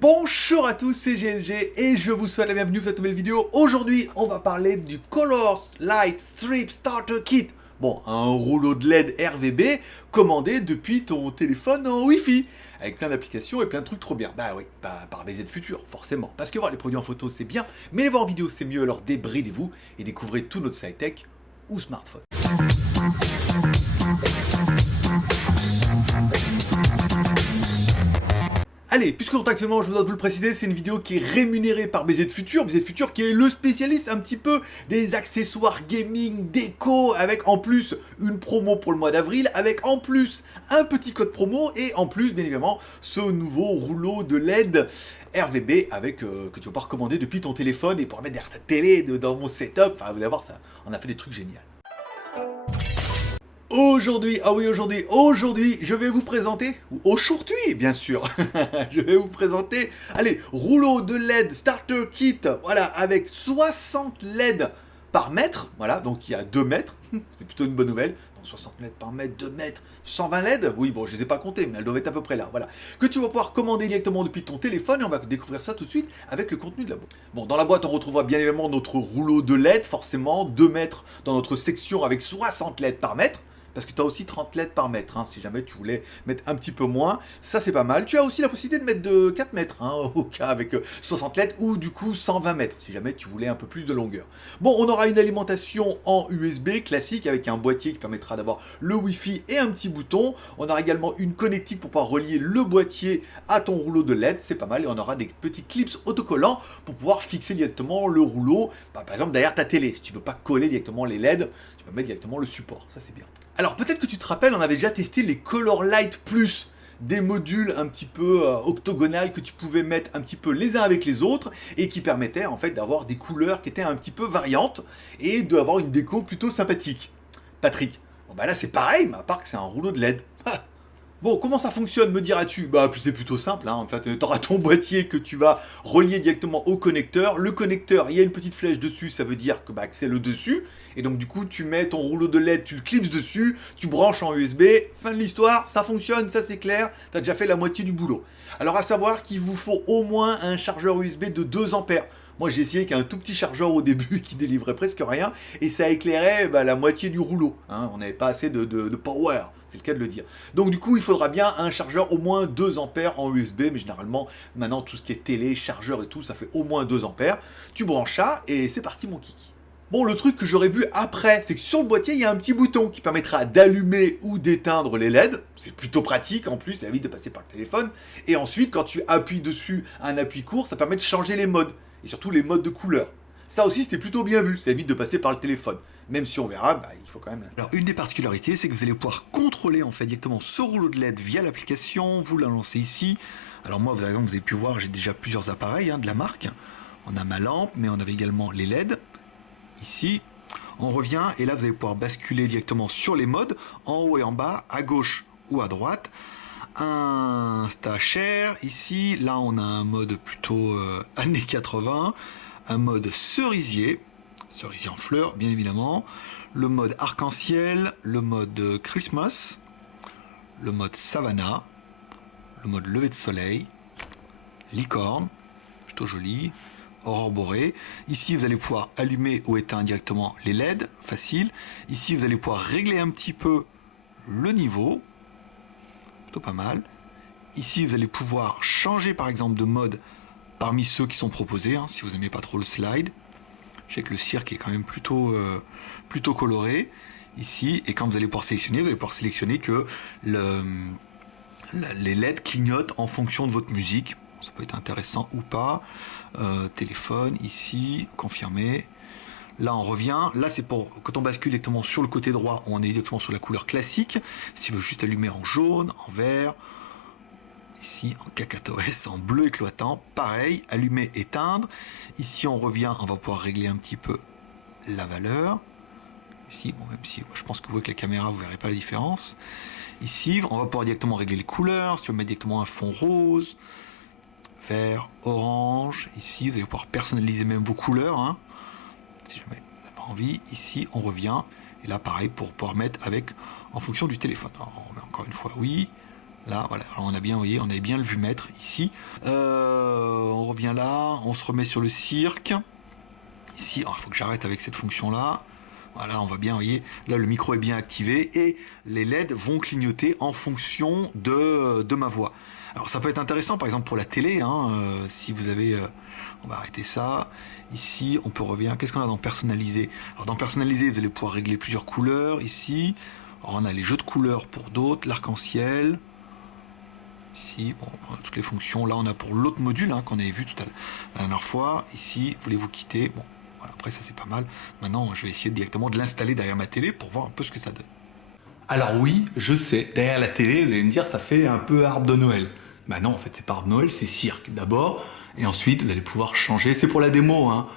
Bonjour à tous, c'est GLG et je vous souhaite la bienvenue pour cette nouvelle vidéo. Aujourd'hui, on va parler du Color Light Strip Starter Kit. Bon, un rouleau de LED RVB commandé depuis ton téléphone en Wi-Fi. Avec plein d'applications et plein de trucs trop bien. Bah oui, par BZ Futur, forcément. Parce que voir les produits en photo, c'est bien, mais les voir en vidéo, c'est mieux. Alors débridez-vous et découvrez tout notre site tech ou smartphone. Allez, puisque actuellement, je dois vous le préciser, c'est une vidéo qui est rémunérée par BZ Futur. BZ Futur qui est le spécialiste un petit peu des accessoires gaming, déco, avec en plus une promo pour le mois d'avril, avec en plus un petit code promo et en plus, bien évidemment, ce nouveau rouleau de LED RVB avec que tu vas pouvoir commander depuis ton téléphone et pour mettre derrière ta télé dans mon setup. Enfin, vous allez voir, ça, on a fait des trucs géniaux. Aujourd'hui, je vais vous présenter, ou aujourd'hui bien sûr, je vais vous présenter, allez, rouleau de LED Starter Kit, voilà, avec 60 LED par mètre, voilà, donc il y a 2 mètres, c'est plutôt une bonne nouvelle, donc 60 LED par mètre, 2 mètres, 120 LED, oui bon, je les ai pas comptés, mais elles doivent être à peu près là, voilà, que tu vas pouvoir commander directement depuis ton téléphone, et on va découvrir ça tout de suite avec le contenu de la boîte. Bon, dans la boîte, on retrouvera bien évidemment notre rouleau de LED, forcément, 2 mètres dans notre section avec 60 LED par mètre, parce que tu as aussi 30 LED par mètre, hein, si jamais tu voulais mettre un petit peu moins, ça c'est pas mal. Tu as aussi la possibilité de mettre de 4 mètres, hein, au cas avec 60 LED, ou du coup 120 mètres, si jamais tu voulais un peu plus de longueur. Bon, on aura une alimentation en USB classique, avec un boîtier qui permettra d'avoir le Wi-Fi et un petit bouton. On aura également une connectique pour pouvoir relier le boîtier à ton rouleau de LED, c'est pas mal, et on aura des petits clips autocollants pour pouvoir fixer directement le rouleau, par exemple derrière ta télé. Si tu veux pas coller directement les LED, tu peux mettre directement le support, ça c'est bien. Alors peut-être que tu te rappelles, on avait déjà testé les Color Light Plus, des modules un petit peu octogonales que tu pouvais mettre un petit peu les uns avec les autres et qui permettaient en fait d'avoir des couleurs qui étaient un petit peu variantes et d'avoir une déco plutôt sympathique. Patrick, bon bah là c'est pareil, mais à part que c'est un rouleau de LED. Bon, comment ça fonctionne, me diras-tu? Bah, c'est plutôt simple, hein. En fait, tu auras ton boîtier que tu vas relier directement au connecteur. Le connecteur, il y a une petite flèche dessus, ça veut dire que, c'est le dessus. Et donc, du coup, tu mets ton rouleau de LED, tu le clipses dessus, tu branches en USB. Fin de l'histoire, ça fonctionne, ça c'est clair. Tu as déjà fait la moitié du boulot. Alors, à savoir qu'il vous faut au moins un chargeur USB de 2 ampères. Moi, j'ai essayé avec un tout petit chargeur au début qui délivrait presque rien et ça éclairait la moitié du rouleau. Hein. On n'avait pas assez de power, c'est le cas de le dire. Donc, du coup, il faudra bien un chargeur au moins 2 ampères en USB, mais généralement, maintenant, tout ce qui est télé, chargeur et tout, ça fait au moins 2 ampères. Tu branches ça et c'est parti, mon kiki. Bon, le truc que j'aurais vu après, c'est que sur le boîtier, il y a un petit bouton qui permettra d'allumer ou d'éteindre les LED. C'est plutôt pratique en plus, ça évite de passer par le téléphone. Et ensuite, quand tu appuies dessus un appui court, ça permet de changer les modes. Et surtout les modes de couleur. Ça aussi, c'était plutôt bien vu, ça évite de passer par le téléphone. Même si on verra, il faut quand même... Alors une des particularités, c'est que vous allez pouvoir contrôler en fait directement ce rouleau de LED via l'application, vous la lancez ici. Alors moi, par exemple, vous avez pu voir, j'ai déjà plusieurs appareils de la marque. On a ma lampe, mais on avait également les LED. Ici, on revient et là, vous allez pouvoir basculer directement sur les modes, en haut et en bas, à gauche ou à droite. Un stacher, ici, là on a un mode plutôt années 80, un mode cerisier en fleurs bien évidemment, le mode arc-en-ciel, le mode Christmas, le mode Savannah, le mode lever de soleil, licorne, plutôt joli, aurore boréale. Ici vous allez pouvoir allumer ou éteindre directement les LED, facile. Ici vous allez pouvoir régler un petit peu le niveau, plutôt pas mal. Ici, vous allez pouvoir changer par exemple de mode parmi ceux qui sont proposés, si vous n'aimez pas trop le slide. Je sais que le cirque est quand même plutôt coloré. Ici, et quand vous allez pouvoir sélectionner, vous allez pouvoir sélectionner que les LED clignotent en fonction de votre musique. Ça peut être intéressant ou pas. Téléphone, ici, confirmé. Là, on revient. Là, c'est pour quand on bascule directement sur le côté droit, on est directement sur la couleur classique. Si vous voulez juste allumer en jaune, en vert, ici en cacatoès, en bleu éclatant, pareil, allumer, éteindre. Ici, on revient, on va pouvoir régler un petit peu la valeur. Ici, bon, même si je pense que vous voyez que la caméra, vous ne verrez pas la différence. Ici, on va pouvoir directement régler les couleurs. Si on met directement un fond rose, vert, orange. Ici, vous allez pouvoir personnaliser même vos couleurs. Si jamais vous n'avez pas envie. Ici, on revient. Et là, pareil, pour pouvoir mettre avec en fonction du téléphone. Alors, on met encore une fois oui. Là, voilà, alors on a bien, vous voyez, on avait bien le vumètre ici. On revient là, on se remet sur le cirque. Ici, il faut que j'arrête avec cette fonction-là. Voilà, on va bien, vous voyez, là le micro est bien activé et les LED vont clignoter en fonction de ma voix. Alors ça peut être intéressant par exemple pour la télé, hein, si vous avez... on va arrêter ça. Ici, on peut revenir. Qu'est-ce qu'on a dans personnaliser? Alors dans personnaliser, vous allez pouvoir régler plusieurs couleurs ici. Alors on a les jeux de couleurs pour d'autres, l'arc-en-ciel. Ici, bon, on a toutes les fonctions. Là, on a pour l'autre module hein, qu'on avait vu tout à l'heure la dernière fois. Ici, voulez-vous quitter? Bon, voilà, après ça c'est pas mal. Maintenant, je vais essayer directement de l'installer derrière ma télé pour voir un peu ce que ça donne. Alors oui, je sais, derrière la télé, vous allez me dire, ça fait un peu arbre de Noël. Bah non, en fait, c'est pas arbre de Noël, c'est cirque d'abord. Et ensuite, vous allez pouvoir changer. C'est pour la démo, hein.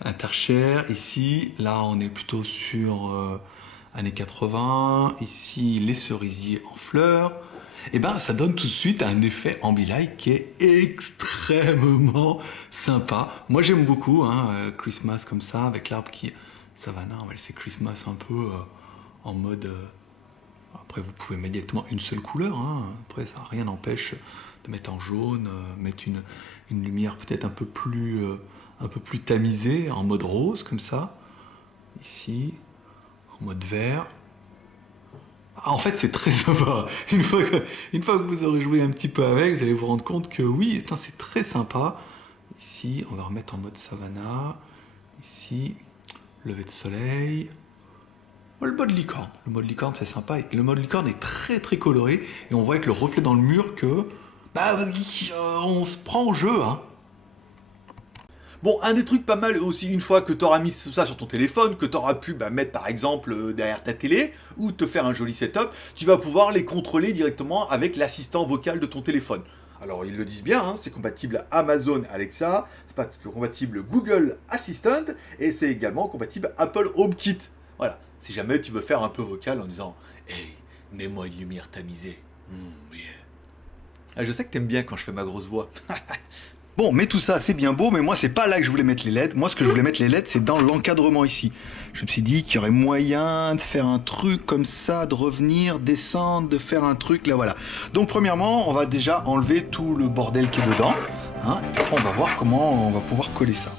Intershare, ici. Là, on est plutôt sur années 80. Ici, les cerisiers en fleurs. Et ben, ça donne tout de suite un effet ambilight qui est extrêmement sympa. Moi, j'aime beaucoup, hein, Christmas comme ça, avec l'arbre qui... Savannah, on va laisser Christmas un peu en mode... Après, vous pouvez mettre directement une seule couleur. Hein. Après, ça rien n'empêche de mettre en jaune, mettre une lumière peut-être un peu plus tamisée, en mode rose, comme ça. Ici, en mode vert. Ah, en fait, c'est très sympa. Une fois que vous aurez joué un petit peu avec, vous allez vous rendre compte que oui, c'est très sympa. Ici, on va remettre en mode Savannah. Ici, lever de soleil. Le mode licorne. Le mode licorne, c'est sympa. Et le mode licorne est très très coloré. Et on voit avec le reflet dans le mur que... on se prend au jeu, hein. Bon, un des trucs pas mal aussi, une fois que tu auras mis tout ça sur ton téléphone, que tu auras pu mettre par exemple derrière ta télé, ou te faire un joli setup, tu vas pouvoir les contrôler directement avec l'assistant vocal de ton téléphone. Alors ils le disent bien, hein, c'est compatible Amazon Alexa, c'est pas que compatible Google Assistant, et c'est également compatible Apple HomeKit. Voilà, si jamais tu veux faire un peu vocal en disant « Hey, mets-moi une lumière tamisée. Yeah. » Ah, je sais que t'aimes bien quand je fais ma grosse voix. Bon, mais tout ça, c'est bien beau, mais moi, c'est pas là que je voulais mettre les LED. Moi, ce que je voulais mettre les LED, c'est dans l'encadrement ici. Je me suis dit qu'il y aurait moyen de faire un truc comme ça, de revenir, descendre, de faire un truc, là, voilà. Donc, premièrement, on va déjà enlever tout le bordel qui est dedans. Hein, et puis après, on va voir comment on va pouvoir coller ça.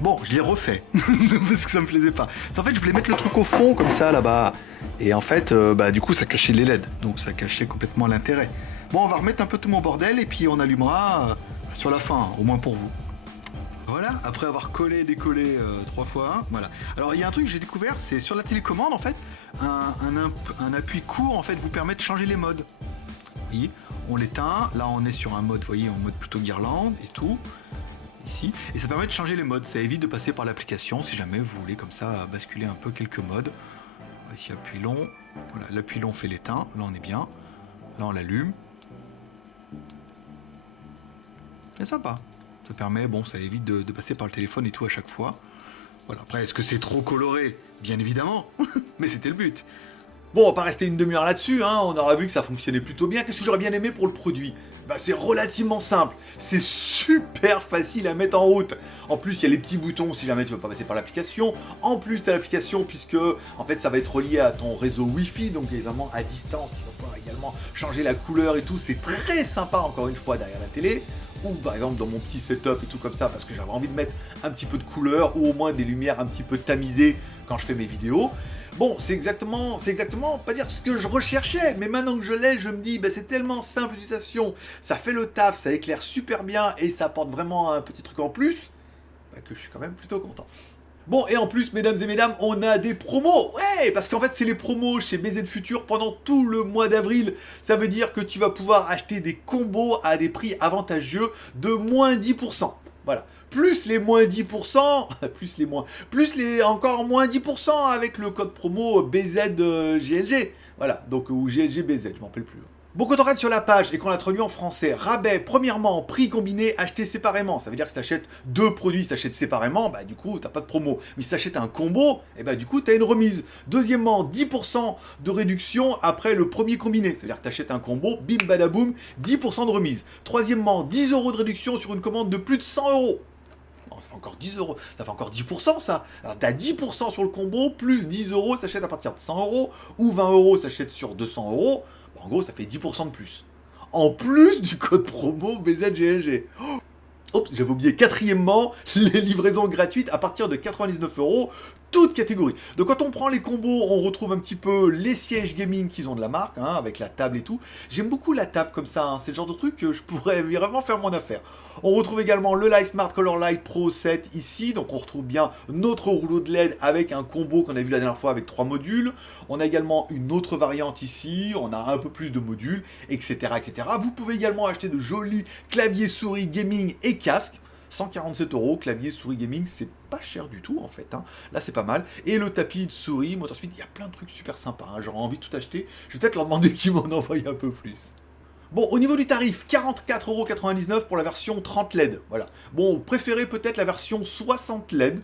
Bon, je l'ai refait, parce que ça me plaisait pas. En fait, je voulais mettre le truc au fond, comme ça, là-bas. Et en fait, du coup, ça cachait les LED. Donc, ça cachait complètement l'intérêt. Bon, on va remettre un peu tout mon bordel, et puis on allumera sur la fin, au moins pour vous. Voilà, après avoir collé et décollé 3 fois 1, voilà. Alors, il y a un truc que j'ai découvert, c'est sur la télécommande, en fait, un appui court, en fait, vous permet de changer les modes. Vous voyez, on l'éteint, là, on est sur un mode, vous voyez, en mode plutôt guirlande et tout. Ici, et ça permet de changer les modes, ça évite de passer par l'application si jamais vous voulez comme ça basculer un peu quelques modes. Ici appui long, voilà, l'appui long fait l'éteint, là on est bien, là on l'allume. C'est sympa, ça permet, bon ça évite de passer par le téléphone et tout à chaque fois. Voilà, après est-ce que c'est trop coloré? Bien évidemment, mais c'était le but. Bon, on va pas rester une demi-heure là-dessus, hein. On aura vu que ça fonctionnait plutôt bien. Qu'est-ce que j'aurais bien aimé pour le produit? C'est relativement simple, c'est super facile à mettre en route. En plus, il y a les petits boutons si jamais tu veux pas passer par l'application. En plus, tu as l'application puisque en fait ça va être relié à ton réseau Wi-Fi, donc évidemment à distance, tu vas pouvoir également changer la couleur et tout. C'est très sympa encore une fois derrière la télé. Ou par exemple dans mon petit setup et tout comme ça, parce que j'avais envie de mettre un petit peu de couleur ou au moins des lumières un petit peu tamisées quand je fais mes vidéos. Bon, c'est exactement, pas dire ce que je recherchais, mais maintenant que je l'ai, je me dis, c'est tellement simple d'utilisation, ça fait le taf, ça éclaire super bien et ça apporte vraiment un petit truc en plus, que je suis quand même plutôt content. Bon, et en plus, mesdames et mesdames, on a des promos. Ouais, parce qu'en fait, c'est les promos chez BZ Future pendant tout le mois d'avril. Ça veut dire que tu vas pouvoir acheter des combos à des prix avantageux de moins 10%. Voilà. Plus les moins 10%, plus les encore moins 10% avec le code promo BZGLG. Voilà, donc ou GLGBZ, je m'en rappelle plus. Bon, quand on regarde sur la page et qu'on l'a traduit en français, rabais, premièrement, prix combiné, acheté séparément. Ça veut dire que si t'achètes 2 produits, si t'achètes séparément, du coup, t'as pas de promo. Mais si t'achètes un combo, du coup, t'as une remise. Deuxièmement, 10% de réduction après le premier combiné. C'est-à-dire que t'achètes un combo, bim badaboum, 10% de remise. Troisièmement, 10 € de réduction sur une commande de plus de 100 €. Non, ça fait encore 10 euros. Ça fait encore 10% ça. Alors t'as 10% sur le combo, plus 10 euros s'achète à partir de 100 euros, ou 20 euros s'achète sur 200 euros. Bon, en gros, ça fait 10% de plus. En plus du code promo BZGLG. Oups, j'avais oublié. Quatrièmement, les livraisons gratuites à partir de 99 euros, toute catégorie. Donc quand on prend les combos, on retrouve un petit peu les sièges gaming qu'ils ont de la marque, hein, avec la table et tout. J'aime beaucoup la table comme ça, hein. C'est le genre de truc que je pourrais vraiment faire mon affaire. On retrouve également le Light Smart Color Light Pro 7 ici, donc on retrouve bien notre rouleau de LED avec un combo qu'on a vu la dernière fois avec 3 modules. On a également une autre variante ici, on a un peu plus de modules, etc. etc. Vous pouvez également acheter de jolis claviers souris gaming et casques. 147 euros, clavier souris gaming, c'est pas cher du tout en fait, hein. Là c'est pas mal. Et le tapis de souris, Motorspeed, il y a plein de trucs super sympas, hein. J'aurais envie de tout acheter. Je vais peut-être leur demander qu'ils m'en envoient un peu plus. Bon, au niveau du tarif, 44,99€ pour la version 30 LED. Voilà. Bon, préférez peut-être la version 60 LED.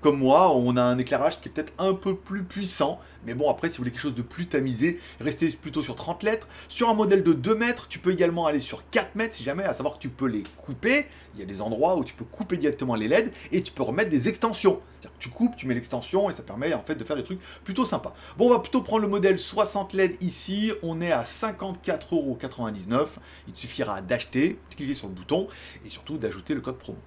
Comme moi, on a un éclairage qui est peut-être un peu plus puissant. Mais bon, après, si vous voulez quelque chose de plus tamisé, restez plutôt sur 30 lettres. Sur un modèle de 2 mètres, tu peux également aller sur 4 mètres, si jamais, à savoir que tu peux les couper. Il y a des endroits où tu peux couper directement les LED et tu peux remettre des extensions. C'est-à-dire que tu coupes, tu mets l'extension et ça permet en fait de faire des trucs plutôt sympas. Bon, on va plutôt prendre le modèle 60 LED ici. On est à 54,99€. Il te suffira d'acheter, de cliquer sur le bouton et surtout d'ajouter le code promo.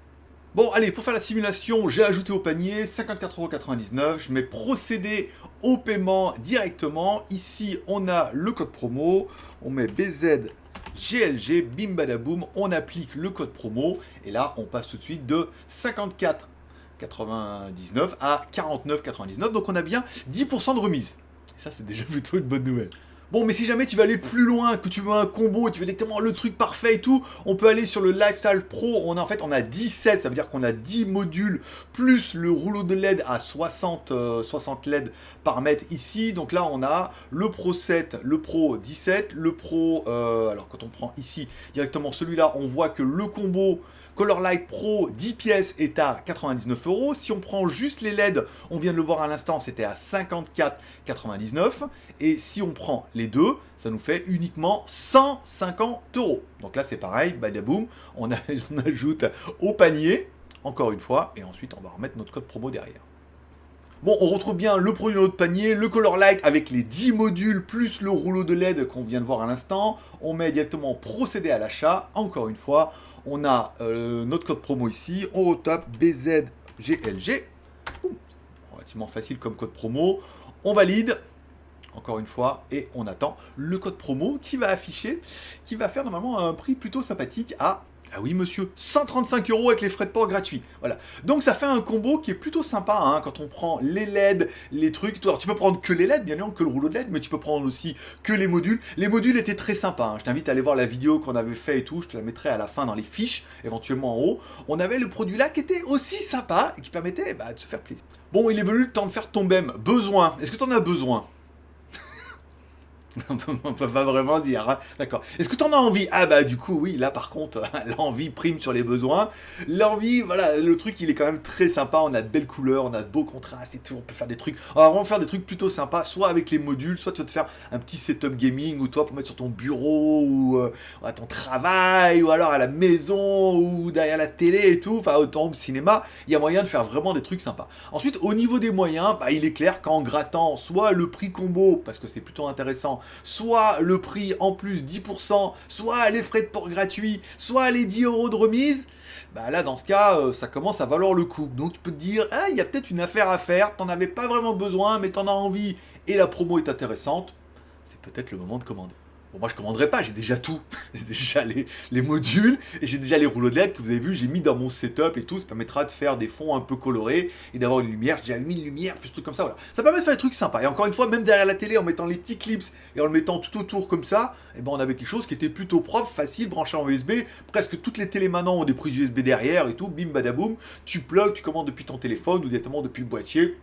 Bon, allez, pour faire la simulation, j'ai ajouté au panier 54,99€. Je mets procéder au paiement directement. Ici, on a le code promo. On met BZGLG, bim badaboum. On applique le code promo. Et là, on passe tout de suite de 54,99€ à 49,99€. Donc, on a bien 10% de remise. Et ça, c'est déjà plutôt une bonne nouvelle. Bon, mais si jamais tu veux aller plus loin, que tu veux un combo, et tu veux directement le truc parfait et tout, on peut aller sur le Lifestyle Pro. On a 17, ça veut dire qu'on a 10 modules, plus le rouleau de LED à 60 LED par mètre ici. Donc là, on a le Pro 7, le Pro 17, le Pro... alors, quand on prend ici directement celui-là, on voit que le combo Color Light Pro 10 pièces est à 99€. Si on prend juste les LED, on vient de le voir à l'instant, c'était à 54,99€. Et si on prend les deux, ça nous fait uniquement 150€. Donc là, c'est pareil, badaboum, on ajoute au panier, encore une fois, et ensuite, on va remettre notre code promo derrière. Bon, on retrouve bien le produit dans notre panier, le Color Light avec les 10 modules plus le rouleau de LED qu'on vient de voir à l'instant. On met directement procéder à l'achat, encore une fois. On a notre code promo ici, on retape BZGLG. Relativement facile comme code promo. On valide, encore une fois, et on attend le code promo qui va afficher, qui va faire normalement un prix plutôt sympathique à... Ah oui monsieur, 135€ avec les frais de port gratuits. Voilà. Donc ça fait un combo qui est plutôt sympa, hein, quand on prend les LED, les trucs. Alors tu peux prendre que les LED, bien évidemment, que le rouleau de LED, mais tu peux prendre aussi que les modules. Les modules étaient très sympas, hein. Je t'invite à aller voir la vidéo qu'on avait fait et tout. Je te la mettrai à la fin dans les fiches, éventuellement en haut. On avait le produit là qui était aussi sympa et qui permettait de se faire plaisir. Bon, il est venu le temps de faire ton BEM. Besoin. Est-ce que tu en as besoin? On peut pas vraiment dire, hein. D'accord. Est-ce que tu en as envie? Ah bah du coup oui, là par contre, l'envie prime sur les besoins. L'envie, voilà, le truc il est quand même très sympa, on a de belles couleurs, on a de beaux contrastes et tout, on peut faire des trucs, on va vraiment faire des trucs plutôt sympas, soit avec les modules, soit tu vas te faire un petit setup gaming, ou toi pour mettre sur ton bureau, ou à ton travail, ou alors à la maison, ou derrière la télé et tout, enfin autant au cinéma, il y a moyen de faire vraiment des trucs sympas. Ensuite, au niveau des moyens, bah, il est clair qu'en grattant soit le prix combo, parce que c'est plutôt intéressant, soit le prix en plus 10%, soit les frais de port gratuits, soit les 10€ de remise, bah là dans ce cas ça commence à valoir le coup. Donc tu peux te dire, ah il y a peut-être une affaire à faire, t'en avais pas vraiment besoin mais t'en as envie et la promo est intéressante, c'est peut-être le moment de commander. Bon, moi je commanderai pas, j'ai déjà tout. J'ai déjà les modules et j'ai déjà les rouleaux de LED que vous avez vu, j'ai mis dans mon setup et tout. Ça permettra de faire des fonds un peu colorés et d'avoir une lumière. J'ai déjà mis une lumière, plus trucs comme ça. Voilà. Ça permet de faire des trucs sympas. Et encore une fois, même derrière la télé, en mettant les petits clips et en le mettant tout autour comme ça, et ben on avait quelque chose qui était plutôt propre, facile, branché en USB. Presque toutes les télés maintenant ont des prises USB derrière et tout. Bim badaboum, tu plugs, tu commandes depuis ton téléphone ou directement depuis le boîtier.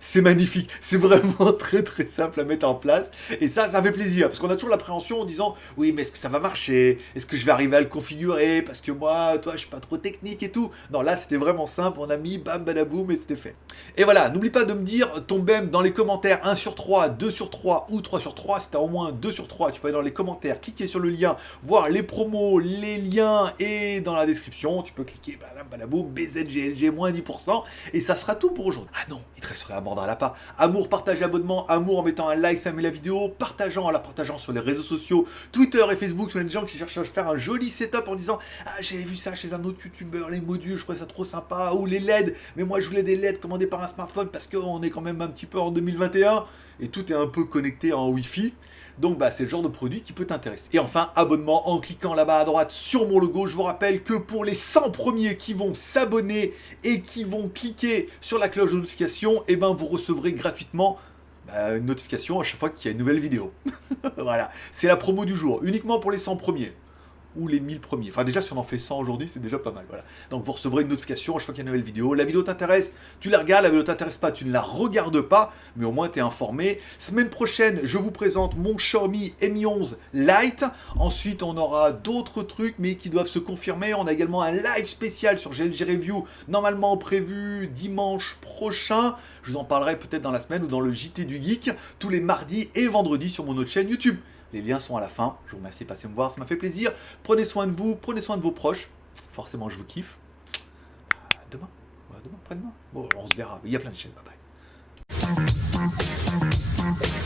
C'est magnifique, c'est vraiment très très simple à mettre en place et ça fait plaisir parce qu'on a toujours l'appréhension en disant oui mais est-ce que ça va marcher? Est-ce que je vais arriver à le configurer? Parce que moi, toi je suis pas trop technique et tout. Non là c'était vraiment simple, on a mis bam badaboum et c'était fait. Et voilà, n'oublie pas de me dire ton BEM dans les commentaires 1 sur 3, 2 sur 3 ou 3 sur 3. Si t'as au moins 2 sur 3, tu peux aller dans les commentaires, cliquer sur le lien, voir les promos, les liens et dans la description, tu peux cliquer badaboum, BZGLG moins 10% et ça sera tout pour aujourd'hui. Ah non, il te resterait à mordre à la part. Amour, partage, abonnement, amour en mettant un like, ça met la vidéo, en la partageant sur les réseaux sociaux, Twitter et Facebook, sur les gens qui cherchent à faire un joli setup en disant ah j'avais vu ça chez un autre youtubeur, les modules, je trouvais ça trop sympa, ou les LED, mais moi je voulais des LED commandés par un smartphone parce qu'on est quand même un petit peu en 2021 et tout est un peu connecté en Wi-Fi. Donc c'est le genre de produit qui peut t'intéresser. Et enfin, abonnement en cliquant là-bas à droite sur mon logo. Je vous rappelle que pour les 100 premiers qui vont s'abonner et qui vont cliquer sur la cloche de notification, eh ben vous recevrez gratuitement une notification à chaque fois qu'il y a une nouvelle vidéo. Voilà, c'est la promo du jour, uniquement pour les 100 premiers. Ou les 1000 premiers. Enfin déjà si on en fait 100 aujourd'hui c'est déjà pas mal. Voilà. Donc vous recevrez une notification à chaque fois qu'il y a une nouvelle vidéo. La vidéo t'intéresse, tu la regardes. La vidéo t'intéresse pas, tu ne la regardes pas. Mais au moins tu es informé. Semaine prochaine je vous présente mon Xiaomi Mi 11 Lite. Ensuite on aura d'autres trucs mais qui doivent se confirmer. On a également un live spécial sur GLG Review. Normalement prévu dimanche prochain. Je vous en parlerai peut-être dans la semaine ou dans le JT du Geek. Tous les mardis et vendredis sur mon autre chaîne YouTube. Les liens sont à la fin. Je vous remercie de passer me voir, ça m'a fait plaisir. Prenez soin de vous, prenez soin de vos proches. Forcément, je vous kiffe. À demain. Demain, après-demain. Bon, on se verra. Il y a plein de chaînes. Bye bye.